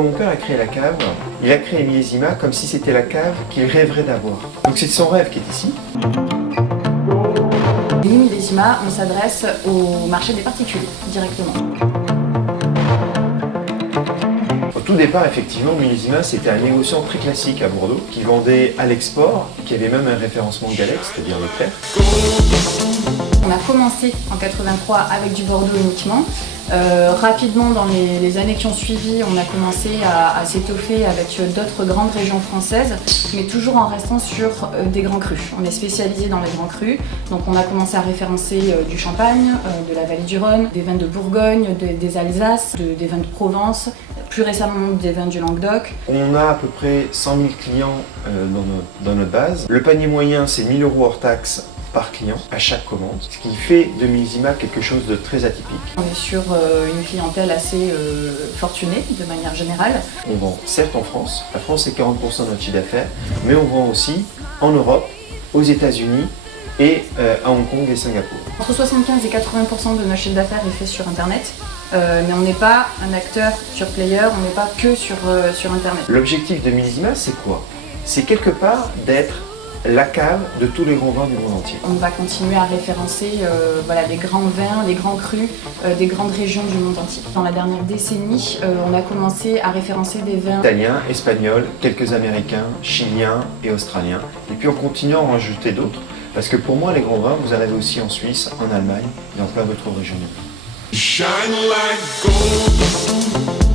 quand mon père a créé la cave, il a créé Millésima comme si c'était la cave qu'il rêverait d'avoir. Donc c'est son rêve qui est ici. Nous, Millésima, on s'adresse au marché des particuliers, directement. Au tout départ, effectivement, Millésima, c'était un négociant très classique à Bordeaux, qui vendait à l'export, qui avait même un référencement GALEC, c'est-à-dire le clair. On a commencé en 83 avec du Bordeaux uniquement. Rapidement, dans les années qui ont suivi, on a commencé à s'étoffer avec d'autres grandes régions françaises, mais toujours en restant sur des grands crus. On est spécialisé dans les grands crus, donc on a commencé à référencer du Champagne, de la vallée du Rhône, des vins de Bourgogne, des Alsaces, des vins de Provence, plus récemment des vins du Languedoc. On a à peu près 100 000 clients dans notre base. Le panier moyen, c'est 1 000 € hors taxe par client à chaque commande, ce qui fait de Millésima quelque chose de très atypique. On est sur une clientèle assez fortunée de manière générale. On vend certes en France, la France c'est 40% de notre chiffre d'affaires, mais on vend aussi en Europe, aux États-Unis et à Hong Kong et Singapour. Entre 75 et 80% de notre chiffre d'affaires est fait sur Internet, mais on n'est pas un acteur pure player, on n'est pas que sur Internet. L'objectif de Millésima, c'est quoi? C'est quelque part d'être la cave de tous les grands vins du monde entier. On va continuer à référencer les grands vins, les grands crus des grandes régions du monde entier. Dans la dernière décennie, on a commencé à référencer des vins italiens, espagnols, quelques américains, chiliens et australiens. Et puis on continue à en rajouter d'autres, parce que pour moi, les grands vins, vous en avez aussi en Suisse, en Allemagne et dans plein d'autres régions du monde. Shine like gold.